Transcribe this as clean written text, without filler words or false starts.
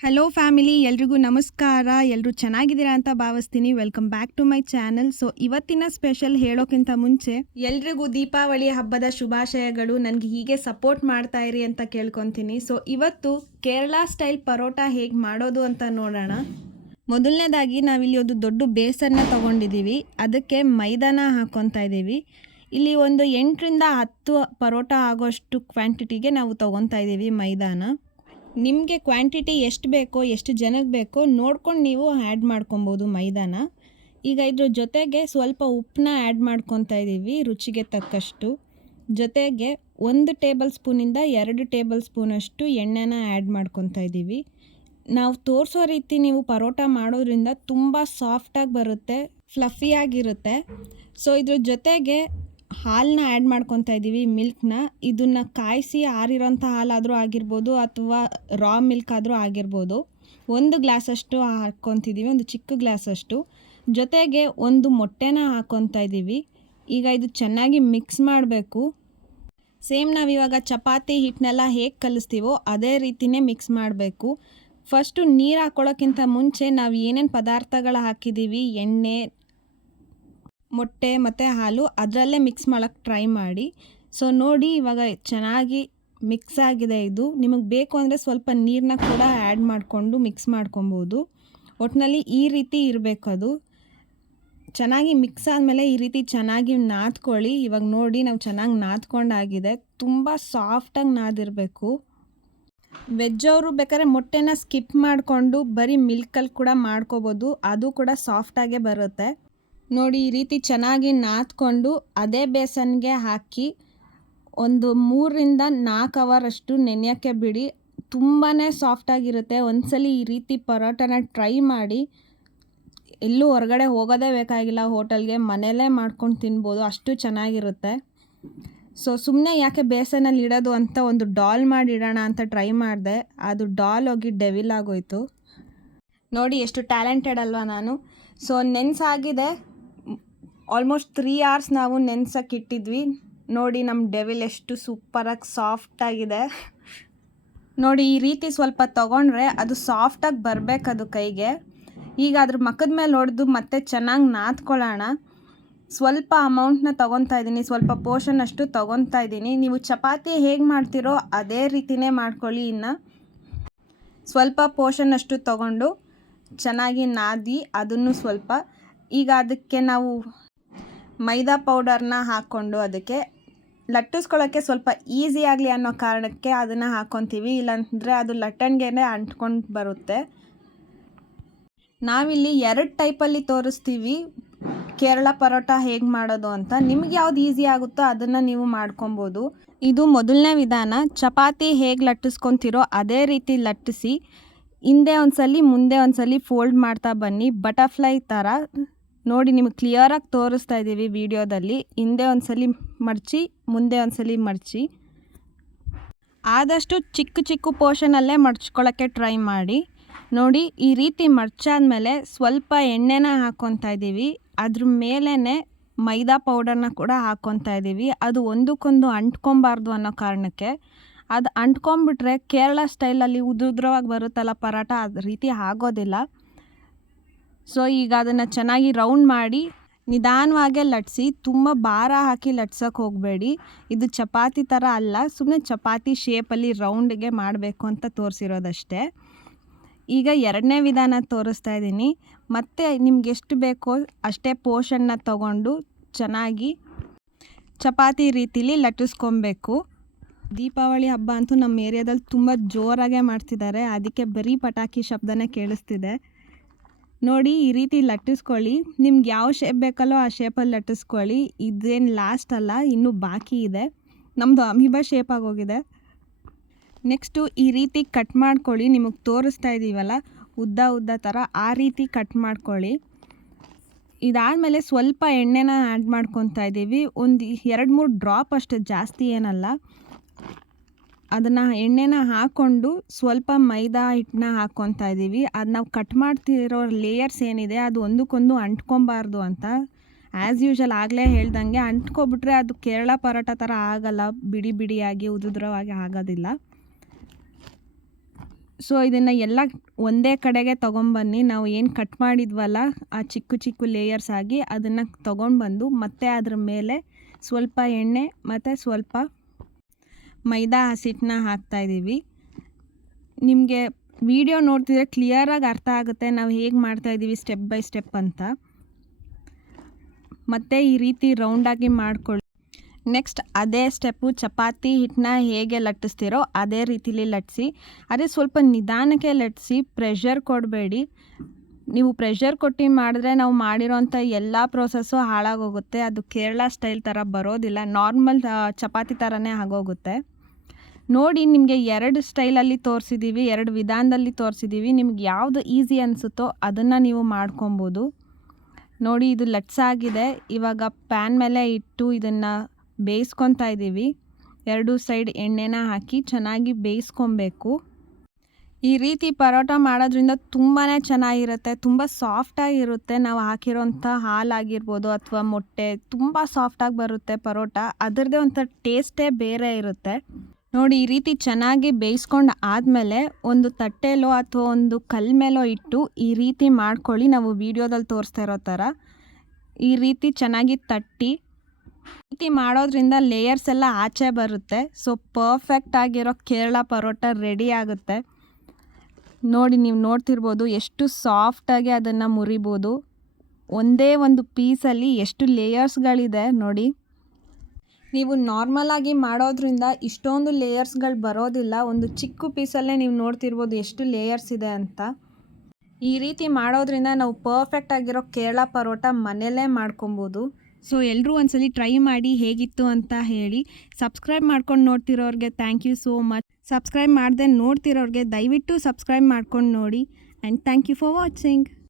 Hello family, ಎಲ್ರಿಗೂ ನಮಸ್ಕಾರ. ಎಲ್ಲರೂ ಚೆನ್ನಾಗಿದ್ದೀರಾ ಅಂತ ಭಾವಿಸ್ತೀನಿ. Welcome back to my channel. So ಇವತ್ತಿನ ಸ್ಪೆಷಲ್ ಹೇಳೋಕ್ಕಿಂತ ಮುಂಚೆ ಎಲ್ರಿಗೂ ದೀಪಾವಳಿ ಹಬ್ಬದ ಶುಭಾಶಯಗಳು. ನನಗೆ ಹೀಗೆ ಸಪೋರ್ಟ್ ಮಾಡ್ತಾ ಇರಿ ಅಂತ ಕೇಳ್ಕೊತೀನಿ. ಸೊ ಇವತ್ತು ಕೇರಳ ಸ್ಟೈಲ್ ಪರೋಟ ಹೇಗೆ ಮಾಡೋದು ಅಂತ ನೋಡೋಣ. ಮೊದಲನೇದಾಗಿ ನಾವಿಲ್ಲಿ ಒಂದು ದೊಡ್ಡ ಬೇಸನ್ನ ತೊಗೊಂಡಿದ್ದೀವಿ. ಅದಕ್ಕೆ ಮೈದಾನ ಹಾಕ್ಕೊತಾ ಇದ್ದೀವಿ. ಇಲ್ಲಿ ಒಂದು 8ರಿಂದ 10 ಪರೋಟ ಆಗೋಷ್ಟು ಕ್ವಾಂಟಿಟಿಗೆ ನಾವು ತೊಗೊತಾ ಇದ್ದೀವಿ ಮೈದಾನ. ನಿಮಗೆ ಕ್ವಾಂಟಿಟಿ ಎಷ್ಟು ಬೇಕೋ, ಎಷ್ಟು ಜನಕ್ಕೆ ಬೇಕೋ ನೋಡ್ಕೊಂಡು ನೀವು ಆ್ಯಡ್ ಮಾಡ್ಕೊಬೋದು ಮೈದಾನ. ಈಗ ಇದ್ರ ಜೊತೆಗೆ ಸ್ವಲ್ಪ ಉಪ್ಪನ್ನ ಆ್ಯಡ್ ಮಾಡ್ಕೊತಾ ಇದ್ದೀವಿ ರುಚಿಗೆ ತಕ್ಕಷ್ಟು. ಜೊತೆಗೆ 1 ಟೇಬಲ್ ಸ್ಪೂನಿಂದ 2 ಟೇಬಲ್ ಸ್ಪೂನಷ್ಟು ಎಣ್ಣೆನ ಆ್ಯಡ್ ಮಾಡ್ಕೊತಾ ಇದ್ದೀವಿ. ನಾವು ತೋರಿಸೋ ರೀತಿ ನೀವು ಪರೋಟ ಮಾಡೋದ್ರಿಂದ ತುಂಬ ಸಾಫ್ಟಾಗಿ ಬರುತ್ತೆ, ಫ್ಲಫಿಯಾಗಿರುತ್ತೆ. ಸೊ ಇದ್ರ ಜೊತೆಗೆ ಹಾಲನ್ನ ಆ್ಯಡ್ ಮಾಡ್ಕೊತಾ ಇದ್ದೀವಿ, ಮಿಲ್ಕ್ನ. ಇದನ್ನು ಕಾಯಿಸಿ ಆರಿರೋಂಥ ಹಾಲಾದರೂ ಆಗಿರ್ಬೋದು ಅಥವಾ ರಾ ಮಿಲ್ಕ್ ಆದರೂ ಆಗಿರ್ಬೋದು. 1 ಗ್ಲಾಸಷ್ಟು ಹಾಕ್ಕೊತಿದ್ದೀವಿ, ಒಂದು ಚಿಕ್ಕ ಗ್ಲಾಸಷ್ಟು. ಜೊತೆಗೆ 1 ಮೊಟ್ಟೆನ ಹಾಕ್ಕೊತಾ ಇದ್ದೀವಿ. ಈಗ ಇದು ಚೆನ್ನಾಗಿ ಮಿಕ್ಸ್ ಮಾಡಬೇಕು. ಸೇಮ್ ನಾವಿವಾಗ ಚಪಾತಿ ಹಿಟ್ಟನ್ನೆಲ್ಲ ಹೇಗೆ ಕಲಿಸ್ತೀವೋ ಅದೇ ರೀತಿಯೇ ಮಿಕ್ಸ್ ಮಾಡಬೇಕು. ಫಸ್ಟು ನೀರು ಹಾಕ್ಕೊಳ್ಳೋಕ್ಕಿಂತ ಮುಂಚೆ ನಾವು ಏನೇನು ಪದಾರ್ಥಗಳು ಹಾಕಿದ್ದೀವಿ, ಎಣ್ಣೆ, ಮೊಟ್ಟೆ ಮತ್ತು ಹಾಲು, ಅದರಲ್ಲೇ ಮಿಕ್ಸ್ ಮಾಡೋಕ್ಕೆ ಟ್ರೈ ಮಾಡಿ. ಸೊ ನೋಡಿ, ಇವಾಗ ಚೆನ್ನಾಗಿ ಮಿಕ್ಸ್ ಆಗಿದೆ. ಇದು ನಿಮಗೆ ಬೇಕು ಅಂದರೆ ಸ್ವಲ್ಪ ನೀರನ್ನ ಕೂಡ ಆ್ಯಡ್ ಮಾಡಿಕೊಂಡು ಮಿಕ್ಸ್ ಮಾಡ್ಕೊಬೋದು. ಒಟ್ಟಿನಲ್ಲಿ ಈ ರೀತಿ ಇರಬೇಕು. ಅದು ಚೆನ್ನಾಗಿ ಮಿಕ್ಸ್ ಆದಮೇಲೆ ಈ ರೀತಿ ಚೆನ್ನಾಗಿ ನಾದ್ಕೊಳ್ಳಿ. ಇವಾಗ ನೋಡಿ, ನಾವು ಚೆನ್ನಾಗಿ ನಾದ್ಕೊಂಡಾಗಿದೆ. ತುಂಬ ಸಾಫ್ಟಾಗಿ ನಾದಿರಬೇಕು. ವೆಜ್ ಅವರು ಬೇಕಾದ್ರೆ ಮೊಟ್ಟೆನ ಸ್ಕಿಪ್ ಮಾಡಿಕೊಂಡು ಬರೀ ಮಿಲ್ಕಲ್ಲಿ ಕೂಡ ಮಾಡ್ಕೋಬೋದು, ಅದು ಕೂಡ ಸಾಫ್ಟಾಗೇ ಬರುತ್ತೆ. ನೋಡಿ, ಈ ರೀತಿ ಚೆನ್ನಾಗಿ ನಾದ್ಕೊಂಡು ಅದೇ ಬೇಸನ್ಗೆ ಹಾಕಿ ಒಂದು 3ರಿಂದ 4 ಅವರಷ್ಟು ನೆನೆಯೋಕ್ಕೆ ಬಿಡಿ. ತುಂಬಾ ಸಾಫ್ಟಾಗಿರುತ್ತೆ. ಒಂದ್ಸಲಿ ಈ ರೀತಿ ಪರೋಟನ ಟ್ರೈ ಮಾಡಿ. ಎಲ್ಲೂ ಹೊರಗಡೆ ಹೋಗೋದೇ ಬೇಕಾಗಿಲ್ಲ ಹೋಟೆಲ್ಗೆ, ಮನೆಯಲ್ಲೇ ಮಾಡ್ಕೊಂಡು ತಿನ್ಬೋದು, ಅಷ್ಟು ಚೆನ್ನಾಗಿರುತ್ತೆ. ಸೊ ಸುಮ್ಮನೆ ಯಾಕೆ ಬೇಸನಲ್ಲಿ ಇಡೋದು ಅಂತ ಒಂದು ಡಾಲ್ ಮಾಡಿ ಇಡೋಣ ಅಂತ ಟ್ರೈ ಮಾಡಿದೆ. ಅದು ಡಾಲ್ ಹೋಗಿ ಡೆವಿಲ್ ಆಗೋಯ್ತು. ನೋಡಿ ಎಷ್ಟು ಟ್ಯಾಲೆಂಟೆಡ್ ಅಲ್ವಾ ನಾನು. ಸೊ ನೆನೆಸಾಗಿದೆ. ಆಲ್ಮೋಸ್ಟ್ 3 hours ನಾವು ನೆನೆಸೋಕೆ ಇಟ್ಟಿದ್ವಿ. ನೋಡಿ ನಮ್ಮ ಡೆವಿಲ್ ಎಷ್ಟು ಸೂಪರಾಗಿ ಸಾಫ್ಟಾಗಿದೆ. ನೋಡಿ, ಈ ರೀತಿ ಸ್ವಲ್ಪ ತೊಗೊಂಡ್ರೆ ಅದು ಸಾಫ್ಟಾಗಿ ಬರಬೇಕದು ಕೈಗೆ. ಈಗ ಅದ್ರ ಮಕ್ಕದ ಮೇಲೆ ಹೊಡೆದು ಮತ್ತೆ ಚೆನ್ನಾಗಿ ನಾದ್ಕೊಳ್ಳೋಣ. ಸ್ವಲ್ಪ ಅಮೌಂಟ್ನ ತೊಗೊತಾ ಇದ್ದೀನಿ, ಸ್ವಲ್ಪ ಪೋರ್ಷನ್ ಅಷ್ಟು ತೊಗೊತಾ ಇದ್ದೀನಿ. ನೀವು ಚಪಾತಿ ಹೇಗೆ ಮಾಡ್ತೀರೋ ಅದೇ ರೀತಿಯೇ ಮಾಡ್ಕೊಳ್ಳಿ. ಇನ್ನು ಸ್ವಲ್ಪ ಪೋರ್ಷನ್ ಅಷ್ಟು ತೊಗೊಂಡು ಚೆನ್ನಾಗಿ ನಾದಿ ಅದನ್ನು ಸ್ವಲ್ಪ. ಈಗ ಅದಕ್ಕೆ ನಾವು ಮೈದಾ ಪೌಡರ್ನ ಹಾಕ್ಕೊಂಡು ಅದಕ್ಕೆ ಲಟ್ಟಿಸ್ಕೊಳ್ಳೋಕ್ಕೆ ಸ್ವಲ್ಪ ಈಸಿ ಆಗಲಿ ಅನ್ನೋ ಕಾರಣಕ್ಕೆ ಅದನ್ನು ಹಾಕ್ಕೊತೀವಿ. ಇಲ್ಲಾಂದರೆ ಅದು ಲಟ್ಟಣಿಗೆನೇ ಅಂಟ್ಕೊಂಡು ಬರುತ್ತೆ. ನಾವಿಲ್ಲಿ 2 ಟೈಪಲ್ಲಿ ತೋರಿಸ್ತೀವಿ ಕೇರಳ ಪರೋಟ ಹೇಗೆ ಮಾಡೋದು ಅಂತ. ನಿಮ್ಗೆ ಯಾವ್ದು ಈಸಿ ಆಗುತ್ತೋ ಅದನ್ನು ನೀವು ಮಾಡ್ಕೊಬೋದು. ಇದು ಮೊದಲನೇ ವಿಧಾನ. ಚಪಾತಿ ಹೇಗೆ ಲಟ್ಟಿಸ್ಕೊತೀರೋ ಅದೇ ರೀತಿ ಲಟ್ಟಿಸಿ ಹಿಂದೆ ಒಂದ್ಸಲಿ ಮುಂದೆ ಒಂದ್ಸಲಿ ಫೋಲ್ಡ್ ಮಾಡ್ತಾ ಬನ್ನಿ, ಬಟರ್ಫ್ಲೈ ಥರ. ನೋಡಿ, ನಿಮಗೆ ಕ್ಲಿಯರಾಗಿ ತೋರಿಸ್ತಾ ಇದ್ದೀವಿ ವಿಡಿಯೋದಲ್ಲಿ. ಹಿಂದೆ ಒಂದ್ಸಲಿ ಮಡಚಿ, ಮುಂದೆ ಒಂದ್ಸಲಿ ಮಡಚಿ. ಆದಷ್ಟು ಚಿಕ್ಕ ಚಿಕ್ಕ ಪೋರ್ಷನಲ್ಲೇ ಮಡ್ಚ್ಕೊಳ್ಳೋಕ್ಕೆ ಟ್ರೈ ಮಾಡಿ. ನೋಡಿ, ಈ ರೀತಿ ಮಡ್ಚಾದ್ಮೇಲೆ ಸ್ವಲ್ಪ ಎಣ್ಣೆನ ಹಾಕ್ಕೊತಾ ಇದ್ದೀವಿ. ಅದ್ರ ಮೇಲೇ ಮೈದಾ ಪೌಡರ್ನ ಕೂಡ ಹಾಕ್ಕೊತಾ ಇದ್ದೀವಿ. ಅದು ಒಂದಕ್ಕೊಂದು ಅಂಟ್ಕೊಬಾರ್ದು ಅನ್ನೋ ಕಾರಣಕ್ಕೆ. ಅದು ಅಂಟ್ಕೊಂಬಿಟ್ರೆ ಕೇರಳ ಸ್ಟೈಲಲ್ಲಿ ಉದ್ರವಾಗಿ ಬರುತ್ತಲ್ಲ ಪರೋಟ, ಅದು ರೀತಿ ಆಗೋದಿಲ್ಲ. ಸೊ ಈಗ ಅದನ್ನು ಚೆನ್ನಾಗಿ ರೌಂಡ್ ಮಾಡಿ ನಿಧಾನವಾಗೇ ಲಟ್ಟಿಸಿ. ತುಂಬ ಭಾರ ಹಾಕಿ ಲಟ್ಸೋಕ್ಕೆ ಹೋಗಬೇಡಿ. ಇದು ಚಪಾತಿ ಥರ ಅಲ್ಲ, ಸುಮ್ಮನೆ ಚಪಾತಿ ಶೇಪಲ್ಲಿ ರೌಂಡ್ಗೆ ಮಾಡಬೇಕು ಅಂತ ತೋರಿಸಿರೋದಷ್ಟೇ. ಈಗ 2ನೇ ವಿಧಾನ ತೋರಿಸ್ತಾ ಇದ್ದೀನಿ. ಮತ್ತು ನಿಮ್ಗೆ ಎಷ್ಟು ಬೇಕೋ ಅಷ್ಟೇ ಪೋರ್ಷನ್ನ ತೊಗೊಂಡು ಚೆನ್ನಾಗಿ ಚಪಾತಿ ರೀತಿಲಿ ಲಟ್ಟಿಸ್ಕೊಬೇಕು. ದೀಪಾವಳಿ ಹಬ್ಬ ಅಂತೂ ನಮ್ಮ ಏರಿಯಾದಲ್ಲಿ ತುಂಬ ಜೋರಾಗೇ ಮಾಡ್ತಿದ್ದಾರೆ, ಅದಕ್ಕೆ ಬರೀ ಪಟಾಕಿ ಶಬ್ದನೇ ಕೇಳಿಸ್ತಿದೆ. ನೋಡಿ, ಈ ರೀತಿ ಲಟ್ಟಿಸ್ಕೊಳ್ಳಿ. ನಿಮ್ಗೆ ಯಾವ ಶೇಪ್ ಬೇಕಲ್ಲೋ ಆ ಶೇಪಲ್ಲಿ ಲಟ್ಟಿಸ್ಕೊಳ್ಳಿ. ಇದೇನು ಲಾಸ್ಟ್ ಅಲ್ಲ, ಇನ್ನೂ ಬಾಕಿ ಇದೆ. ನಮ್ಮದು ಅಮೀಬಾ ಶೇಪ್ ಆಗೋಗಿದೆ. ನೆಕ್ಸ್ಟು ಈ ರೀತಿ ಕಟ್ ಮಾಡ್ಕೊಳ್ಳಿ. ನಿಮಗೆ ತೋರಿಸ್ತಾ ಇದ್ದೀವಲ್ಲ ಉದ್ದ ಉದ್ದ ಥರ, ಆ ರೀತಿ ಕಟ್ ಮಾಡ್ಕೊಳ್ಳಿ. ಇದಾದಮೇಲೆ ಸ್ವಲ್ಪ ಎಣ್ಣೆನ ಆ್ಯಡ್ ಮಾಡ್ಕೊತಾ ಇದ್ದೀವಿ. ಒಂದು 2-3 ಡ್ರಾಪ್ ಅಷ್ಟು, ಜಾಸ್ತಿ ಏನಲ್ಲ. ಅದನ್ನು ಎಣ್ಣೆನ ಹಾಕ್ಕೊಂಡು ಸ್ವಲ್ಪ ಮೈದಾ ಹಿಟ್ಟನ್ನ ಹಾಕ್ಕೊತಾ ಇದ್ದೀವಿ. ಅದು ನಾವು ಕಟ್ ಮಾಡ್ತಿರೋ ಲೇಯರ್ಸ್ ಏನಿದೆ ಅದು ಒಂದಕ್ಕೊಂದು ಅಂಟ್ಕೊಬಾರ್ದು ಅಂತ. ಆ್ಯಸ್ ಯೂಶಲ್ ಆಗಲೇ ಹೇಳ್ದಂಗೆ ಅಂಟ್ಕೊಬಿಟ್ರೆ ಅದು ಕೇರಳ ಪರೋಟ ಥರ ಆಗಲ್ಲ, ಬಿಡಿ ಬಿಡಿಯಾಗಿ ಉದುದ್ರವಾಗಿ ಆಗೋದಿಲ್ಲ. ಸೊ ಇದನ್ನು ಎಲ್ಲ ಒಂದೇ ಕಡೆಗೆ ತೊಗೊಂಬನ್ನಿ. ನಾವು ಏನು ಕಟ್ ಮಾಡಿದ್ವಲ್ಲ ಆ ಚಿಕ್ಕ ಚಿಕ್ಕ ಲೇಯರ್ಸ್ ಆಗಿ ಅದನ್ನು ತೊಗೊಂಡ್ಬಂದು ಮತ್ತೆ ಅದ್ರ ಮೇಲೆ ಸ್ವಲ್ಪ ಎಣ್ಣೆ ಮತ್ತು ಸ್ವಲ್ಪ ಮೈದಾ ಹಸಿಟ್ಟನ್ನ ಹಾಕ್ತಾಯಿದ್ದೀವಿ. ನಿಮಗೆ ವಿಡಿಯೋ ನೋಡ್ತಿದ್ರೆ ಕ್ಲಿಯರಾಗಿ ಅರ್ಥ ಆಗುತ್ತೆ ನಾವು ಹೇಗೆ ಮಾಡ್ತಾಯಿದ್ದೀವಿ ಸ್ಟೆಪ್ ಬೈ ಸ್ಟೆಪ್ ಅಂತ. ಮತ್ತು ಈ ರೀತಿ ರೌಂಡಾಗಿ ಮಾಡ್ಕೊಳ್ಳಿ. ನೆಕ್ಸ್ಟ್ ಅದೇ ಸ್ಟೆಪ್ಪು ಚಪಾತಿ ಹಿಟ್ಟನ್ನ ಹೇಗೆ ಲಟ್ಟಿಸ್ತೀರೋ ಅದೇ ರೀತಿಲಿ ಲಟ್ಟಿಸಿ. ಅದೇ ಸ್ವಲ್ಪ ನಿಧಾನಕ್ಕೆ ಲಟ್ಟಿಸಿ, ಪ್ರೆಷರ್ ಕೊಡಬೇಡಿ. ನೀವು ಪ್ರೆಷರ್ ಕೊಟ್ಟು ಮಾಡಿದ್ರೆ ನಾವು ಮಾಡಿರೋಂಥ ಎಲ್ಲ ಪ್ರೋಸೆಸ್ಸು ಹಾಳಾಗೋಗುತ್ತೆ. ಅದು ಕೇರಳ ಸ್ಟೈಲ್ ಥರ ಬರೋದಿಲ್ಲ, ನಾರ್ಮಲ್ ಚಪಾತಿ ಥರನೇ ಆಗೋಗುತ್ತೆ. ನೋಡಿ, ನಿಮಗೆ 2 ಸ್ಟೈಲಲ್ಲಿ ತೋರಿಸಿದ್ದೀವಿ, 2 ವಿಧಾನದಲ್ಲಿ ತೋರಿಸಿದ್ದೀವಿ. ನಿಮ್ಗೆ ಯಾವುದು ಈಸಿ ಅನಿಸುತ್ತೋ ಅದನ್ನು ನೀವು ಮಾಡ್ಕೊಬೋದು. ನೋಡಿ, ಇದು ಲಟ್ಸಾಗಿದೆ. ಇವಾಗ ಪ್ಯಾನ್ ಮೇಲೆ ಇಟ್ಟು ಇದನ್ನು ಬೇಯಿಸ್ಕೊತಾ ಇದ್ದೀವಿ. 2 ಸೈಡ್ ಎಣ್ಣೆನ ಹಾಕಿ ಚೆನ್ನಾಗಿ ಬೇಯಿಸ್ಕೊಬೇಕು. ಈ ರೀತಿ ಪರೋಟ ಮಾಡೋದ್ರಿಂದ ತುಂಬಾ ಚೆನ್ನಾಗಿರುತ್ತೆ, ತುಂಬ ಸಾಫ್ಟಾಗಿರುತ್ತೆ. ನಾವು ಹಾಕಿರೋಂಥ ಹಾಲಾಗಿರ್ಬೋದು ಅಥವಾ ಮೊಟ್ಟೆ ತುಂಬ ಸಾಫ್ಟಾಗಿ ಬರುತ್ತೆ ಪರೋಟ. ಅದರದ್ದೇ ಒಂಥರ ಟೇಸ್ಟೇ ಬೇರೆ ಇರುತ್ತೆ. ನೋಡಿ, ಈ ರೀತಿ ಚೆನ್ನಾಗಿ ಬೇಯಿಸ್ಕೊಂಡು ಆದಮೇಲೆ ಒಂದು ತಟ್ಟೆಲೋ ಅಥವಾ ಒಂದು ಕಲ್ಲ ಮೇಲೋ ಇಟ್ಟು ಈ ರೀತಿ ಮಾಡ್ಕೊಳ್ಳಿ. ನಾವು ವಿಡಿಯೋದಲ್ಲಿ ತೋರಿಸ್ತಾ ಇರೋ ಥರ ಈ ರೀತಿ ಚೆನ್ನಾಗಿ ತಟ್ಟಿ. ಈ ರೀತಿ ಮಾಡೋದ್ರಿಂದ ಲೇಯರ್ಸ್ ಎಲ್ಲ ಆಚೆ ಬರುತ್ತೆ. ಸೊ ಪರ್ಫೆಕ್ಟ್ ಆಗಿರೋ ಕೇರಳ ಪರೋಟ ರೆಡಿ ಆಗುತ್ತೆ. ನೋಡಿ, ನೀವು ನೋಡ್ತಿರ್ಬೋದು ಎಷ್ಟು ಸಾಫ್ಟಾಗಿ ಅದನ್ನು ಮುರಿಬೋದು. ಒಂದೇ ಒಂದು ಪೀಸಲ್ಲಿ ಎಷ್ಟು ಲೇಯರ್ಸ್ಗಳಿದೆ ನೋಡಿ. ನೀವು ನಾರ್ಮಲಾಗಿ ಮಾಡೋದ್ರಿಂದ ಇಷ್ಟೊಂದು ಲೇಯರ್ಸ್ಗಳು ಬರೋದಿಲ್ಲ. ಒಂದು ಚಿಕ್ಕ ಪೀಸಲ್ಲೇ ನೀವು ನೋಡ್ತಿರ್ಬೋದು ಎಷ್ಟು ಲೇಯರ್ಸ್ ಇದೆ ಅಂತ. ಈ ರೀತಿ ಮಾಡೋದ್ರಿಂದ ನಾವು ಪರ್ಫೆಕ್ಟ್ ಆಗಿರೋ ಕೇರಳ ಪರೋಟ ಮನೆಯಲ್ಲೇ ಮಾಡ್ಕೊಬೋದು. ಸೊ ಎಲ್ಲರೂ ಒಂದ್ಸಲಿ ಟ್ರೈ ಮಾಡಿ ಹೇಗಿತ್ತು ಅಂತ ಹೇಳಿ. ಸಬ್ಸ್ಕ್ರೈಬ್ ಮಾಡ್ಕೊಂಡು ನೋಡ್ತಿರೋರಿಗೆ thank you so much. Subscribe ಮಾಡದೆ ನೋಡ್ತಿರೋರಿಗೆ ದಯವಿಟ್ಟು ಸಬ್ಸ್ಕ್ರೈಬ್ ಮಾಡ್ಕೊಂಡು ನೋಡಿ. And thank you for watching.